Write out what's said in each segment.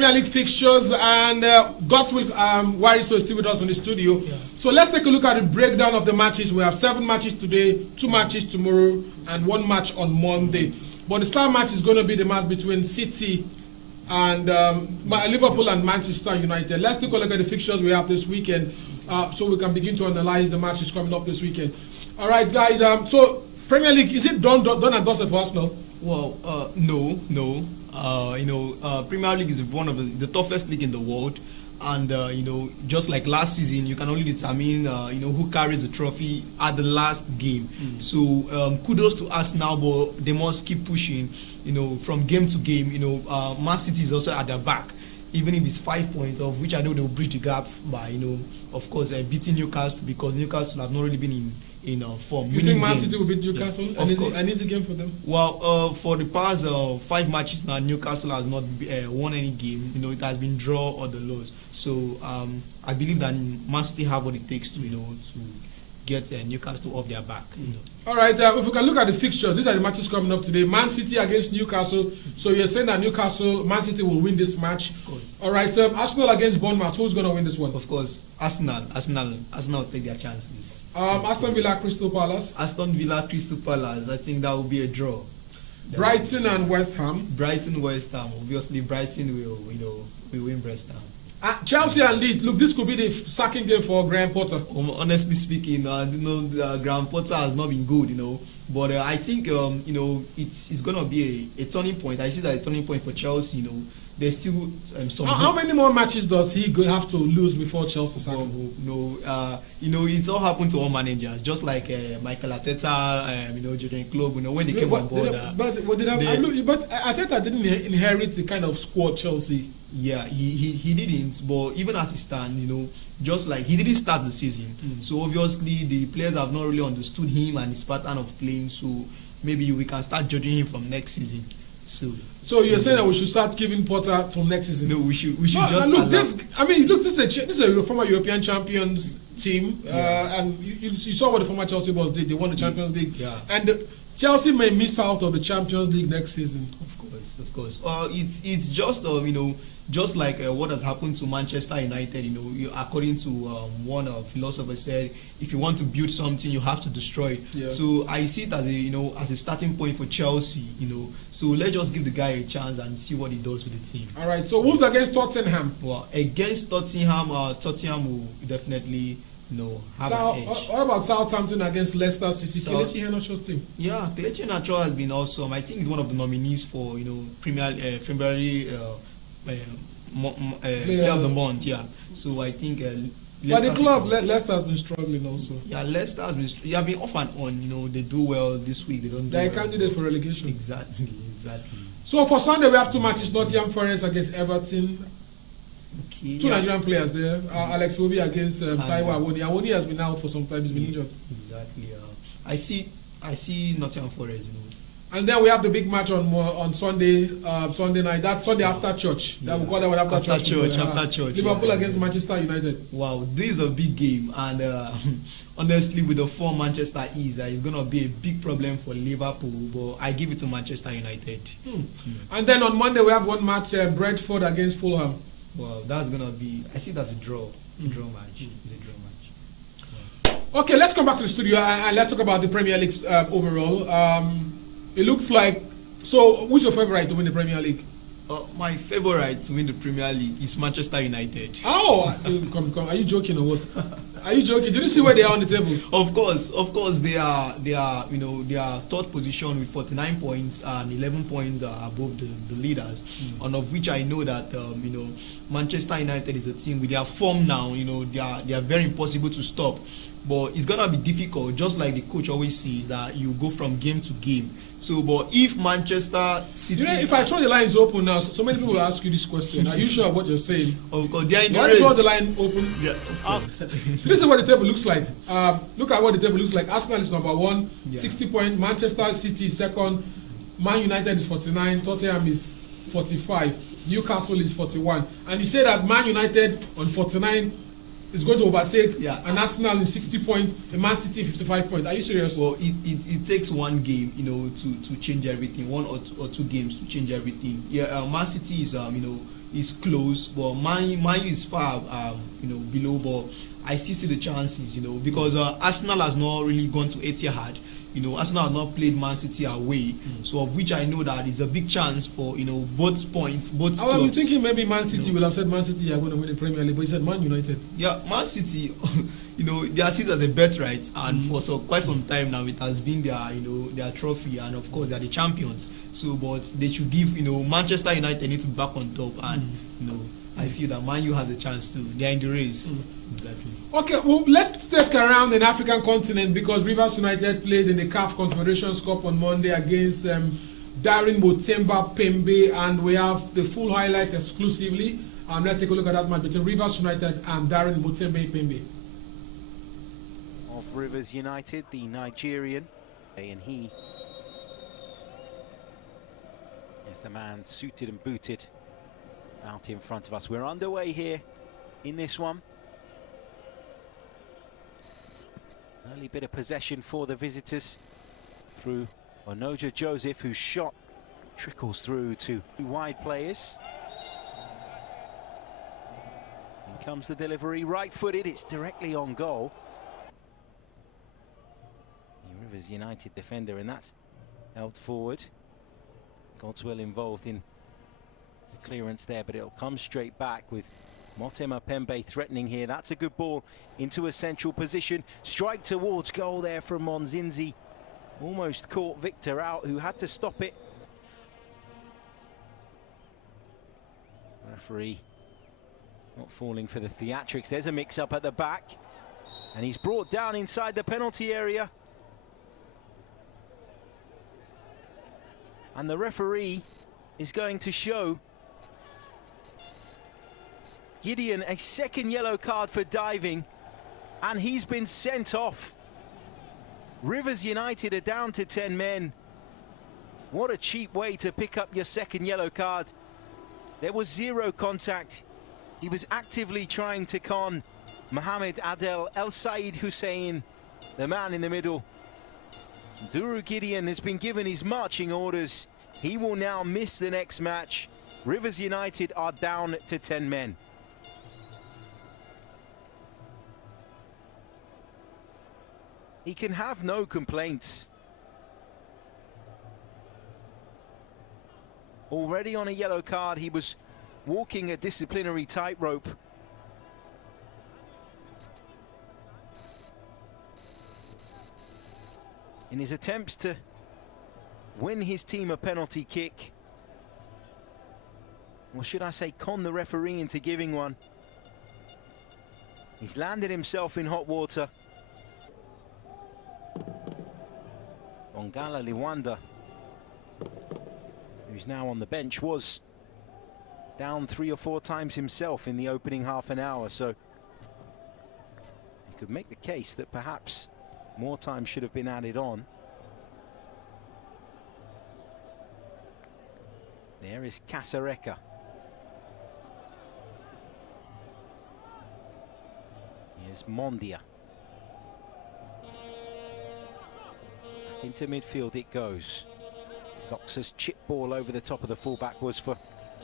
Premier League fixtures, and God's will Wariso is still with us in the studio. Yeah. So let's take a look at the breakdown of the matches. We have 7 matches today, 2 matches tomorrow, and 1 match on Monday. But the star match is going to be the match between City and Liverpool and Manchester United. Let's take a look at the fixtures we have this weekend, so we can begin to analyze the matches coming up this weekend. All right, guys. So Premier League, is it done and dusted for Arsenal? Well, no. Premier League is one of the toughest league in the world, and just like last season, you can only determine who carries the trophy at the last game. So kudos to Arsenal, but they must keep pushing. From game to game. Man City is also at their back, even if it's 5 points, of which I know they will bridge the gap by of course beating Newcastle, because Newcastle have not really been in form. You think Man City will beat Newcastle? Yeah, an easy game for them? Well, for the past 5 matches now, Newcastle has not won any game. It has been draw or the loss. So I believe that Man City have what it takes to get Newcastle off their back. All right, if we can look at the fixtures, these are the matches coming up today. Man City against Newcastle. So you're saying that Man City will win this match? Of course. All right, Arsenal against Bournemouth. Who's going to win this one? Of course, Arsenal will take their chances. Aston Villa, Crystal Palace. Aston Villa, Crystal Palace. I think that will be a draw. Brighton and West Ham. Brighton, West Ham. Obviously, Brighton will win West Ham. Chelsea and Leeds. Look, this could be the sacking game for Graham Potter. Honestly speaking, Graham Potter has not been good, But I think it's gonna be a turning point. I see that a turning point for Chelsea. There's still some. How many more matches does he have to lose before Chelsea sack him? No, it's all happened to all managers. Just like Michael Arteta, Jurgen Klopp. When they came on board. But Arteta didn't inherit the kind of squad Chelsea. Yeah, he didn't, but even as he stands, just like he didn't start the season, so obviously the players have not really understood him and his pattern of playing. So maybe we can start judging him from next season. So you're saying that we should start giving Potter till next season? No, we should look. This is a former European champions team, and you saw what the former Chelsea boys did. They won the Champions League, and Chelsea may miss out on the Champions League next season. Of course. It's just just like what has happened to Manchester United. According to one philosopher said, if you want to build something, you have to destroy it. Yeah. So I see it as a starting point for Chelsea. So let's just give the guy a chance and see what he does with the team. All right. So Wolves against Tottenham. Well, against Tottenham, Tottenham will definitely have an edge. What about Southampton against Leicester City? Kelechi Iheanacho's team. Yeah, Kelechi Iheanacho has been awesome. I think he's one of the nominees for February Player of the Month. Yeah, so I think. But the club Leicester has been struggling also. Yeah, Leicester has been off and on. They do well this week. They don't. They're a candidate for relegation. Exactly. So for Sunday we have 2 matches: Nottingham Forest against Everton. Okay, 2 Nigerian players there. Alex Iwobi against Taiwo Awoniyi. Awoniyi has been out for some time. He's been injured. Exactly. I see Nottingham Forest. And then we have the big match on Sunday night. That's Sunday after church. That we call that one after church. After church. Liverpool against Manchester United. Wow, this is a big game, and honestly, with the form Manchester is, it's gonna be a big problem for Liverpool. But I give it to Manchester United. And then on Monday we have 1 match: Brentford against Fulham. Well, that's gonna be. I see that's a draw. Draw match. It's a draw match. Wow. Okay, let's come back to the studio and let's talk about the Premier League overall. It looks like. So, who's your favorite to win the Premier League? My favorite to win the Premier League is Manchester United. Oh, come! Are you joking or what? Are you joking? Did you see where they are on the table? Of course, they are. They are 3rd position with 49 points and 11 points above the leaders. And of which I know that Manchester United is a team with their form now. They are very impossible to stop. But it's gonna be difficult, just like the coach always says, that you go from game to game. So, but if Manchester City, if I throw the lines open now, so many people will ask you this question. Are you sure of what you're saying? Of course, they're in the race. Throw the line open. Yeah, of course. So this is what the table looks like. Look at what the table looks like. Arsenal is number 1, 60 points. Manchester City is 2nd. Man United is 49. Tottenham is 45. Newcastle is 41. And you say that Man United on 49 is going to overtake an Arsenal in 60 points, a Man City 55 points. Are you serious? Well, it takes 1 game, to change everything. 1 or 2 games to change everything. Yeah, Man City is is close, but Man U is far, below. But I still see the chances, because Arsenal has not really gone to Etihad. Arsenal have not played Man City away, so of which I know that it's a big chance for both points, both clubs. I was thinking maybe Man City will have said Man City are going to win the Premier League, but he said Man United. Yeah, Man City, they are seen as a bet, right? And for quite some time now, it has been their trophy, and of course they are the champions. So, but they should give Manchester United need to be back on top, and I feel that Man U has a chance too. They are in the race. Exactly. Okay, well, let's stick around the African continent because Rivers United played in the CAF Confederations Cup on Monday against Daring Mutemba Pembe, and we have the full highlight exclusively. Let's take a look at that match between Rivers United and Daring Mutemba Pembe. Of Rivers United, the Nigerian, and he is the man suited and booted out in front of us. We're underway here in this one. Early bit of possession for the visitors through Onoja Joseph, whose shot trickles through to two wide players. In comes the delivery, right-footed, it's directly on goal. The Rivers United defender, and that's held forward. Godswill involved in the clearance there, but it'll come straight back with Motema Pembe threatening here. That's a good ball into a central position. Strike towards goal there from Monzinzi. Almost caught Victor out, who had to stop it. Referee not falling for the theatrics. There's a mix-up at the back, and he's brought down inside the penalty area. And the referee is going to show Gideon a second yellow card for diving, and he's been sent off. Rivers United are down to 10 men. What a cheap way to pick up your second yellow card. There was zero contact. He was actively trying to con Mohamed Adel El Said Hussein, the man in the middle. Duru Gideon has been given his marching orders. He will now miss the next match. Rivers United are down to 10 men. He can have no complaints. Already on a yellow card, he was walking a disciplinary tightrope. In his attempts to win his team a penalty kick, or should I say con the referee into giving one, he's landed himself in hot water. Ongala Liwanda, who's now on the bench, was down 3 or 4 times himself in the opening half an hour, so you could make the case that perhaps more time should have been added on. There is Kasareka. Here's Mondia. Into midfield it goes. Doxa's chip ball over the top of the fullback was for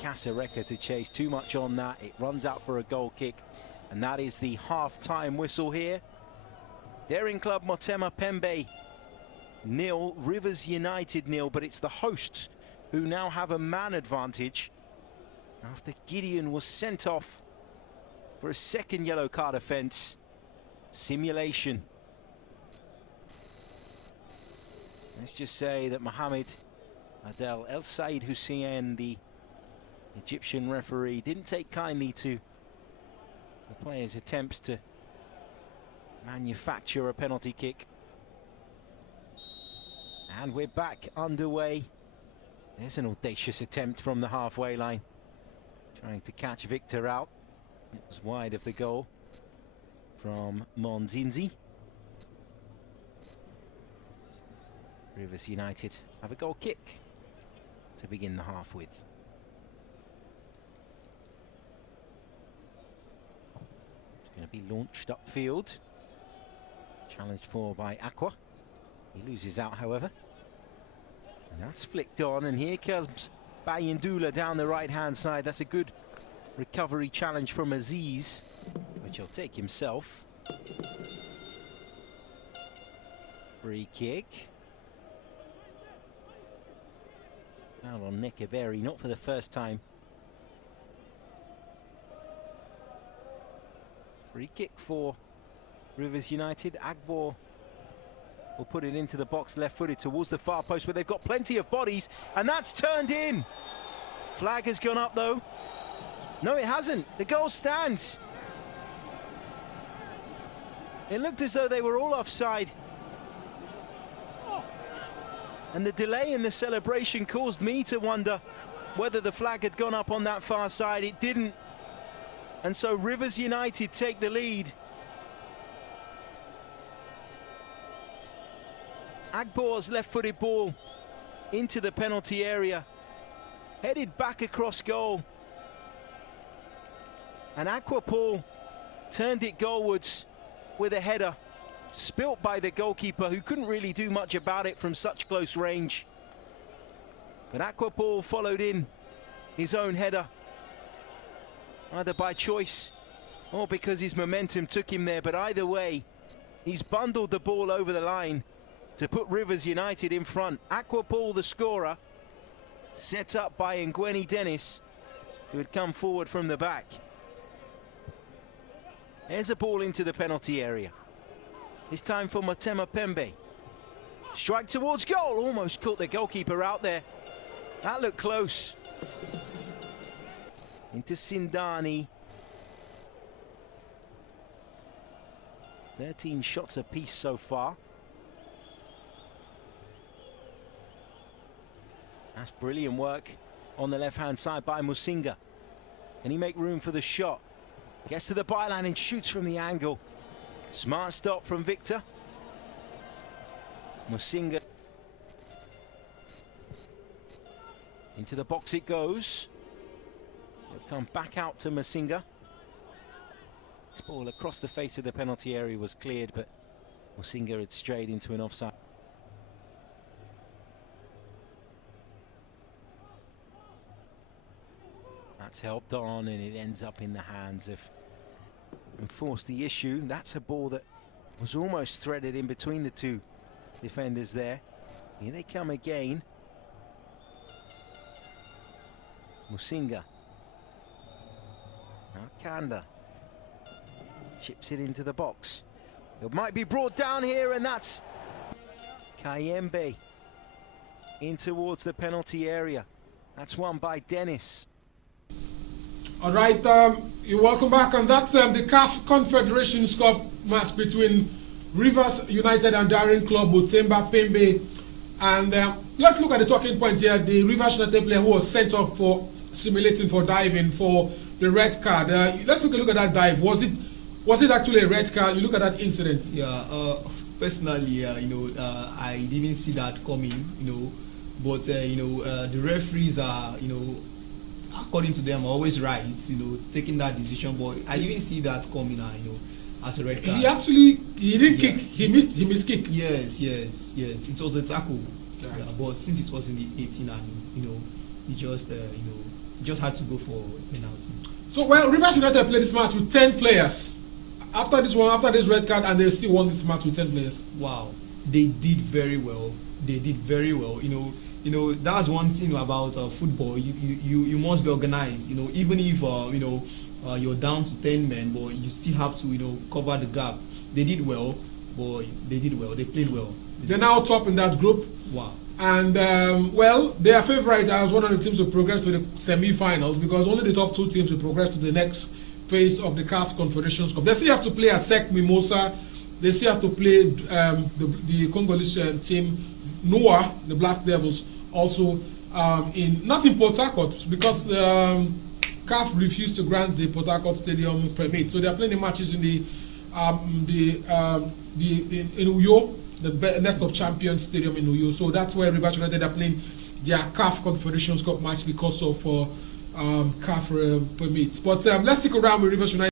Kasareka to chase. Too much on that. It runs out for a goal kick, and that is the half-time whistle here. Daring Club Motema Pembe 0, Rivers United 0, but it's the hosts who now have a man advantage after Gideon was sent off for a second yellow card offence. Simulation. Let's just say that Mohamed Adel El Said Hussein, the Egyptian referee, didn't take kindly to the players' attempts to manufacture a penalty kick. And we're back underway. There's an audacious attempt from the halfway line, trying to catch Victor out. It was wide of the goal from Monzinzi. Rivers United have a goal kick to begin the half with. It's going to be launched upfield. Challenged for by Aqua. He loses out, however. And that's flicked on, and here comes Bayindula down the right-hand side. That's a good recovery challenge from Aziz, which he'll take himself. Free kick. Foul on Nick Iberi, not for the first time. Free kick for Rivers United. Agbo will put it into the box, left-footed towards the far post where they've got plenty of bodies, and that's turned in. Flag has gone up though. No, it hasn't. The goal stands. It looked as though they were all offside. And the delay in the celebration caused me to wonder whether the flag had gone up on that far side. It didn't. And so Rivers United take the lead. Agbor's left-footed ball into the penalty area, headed back across goal. And Aquapol turned it goalwards with a header, spilt by the goalkeeper, who couldn't really do much about it from such close range. But Aquapol followed in his own header, either by choice or because his momentum took him there. But either way, he's bundled the ball over the line to put Rivers United in front. Aquapol, the scorer, set up by Ngweni Dennis, who had come forward from the back. There's a ball into the penalty area. It's time for Motema Pembe. Strike towards goal, almost caught the goalkeeper out there. That looked close. Into Sindani. 13 shots apiece so far. That's brilliant work on the left-hand side by Musinga. Can he make room for the shot? Gets to the byline and shoots from the angle. Smart stop from Victor. Musinga. Into the box it goes. It'll come back out to Musinga. This ball across the face of the penalty area was cleared, but Musinga had strayed into an offside. That's helped on, and it ends up in the hands of Enforce the issue. That's a ball that was almost threaded in between the two defenders there. Here they come again. Musinga. Now Kanda chips it into the box. It might be brought down here, and that's Kayembe in towards the penalty area. That's won by Dennis. All right, you're welcome back, and that's the CAF Confederations Cup match between Rivers United and Daring Club Motema Pembe. And let's look at the talking points here. The Rivers United player who was sent off for simulating for diving for the red card. Let's look at that dive. Was it actually a red card? You look at that incident. Yeah, personally, I didn't see that coming. But the referees are, according to them, always right. Taking that decision. But I didn't see that coming. As a red card. He didn't kick. He missed kick. Yes. It was a tackle. Yeah. But since it was in the 18, and he just had to go for a penalty. So Rivers United played this match with 10 players. After this red card, and they still won this match with 10 players. Wow, they did very well. That's one thing about football. You must be organized. Even if you're down to 10 men, but you still have to cover the gap. They did well, boy. They did well. They played well. They're now top in that group. Wow. And they are favourite as one of the teams to progress to the semi-finals, because only the top two teams will progress to the next phase of the CAF Confederations Cup. They still have to play at SEC Mimosa. They still have to play the Congolese team Noah, the Black Devils, also not in Port Harcourt, because CAF refused to grant the Port Harcourt Stadium permit. So they are playing the matches in in Uyo, the Nest of Champions Stadium in Uyo. So that's where Rivers United are playing their CAF Confederations Cup match because of CAF permits. But let's stick around with Rivers United.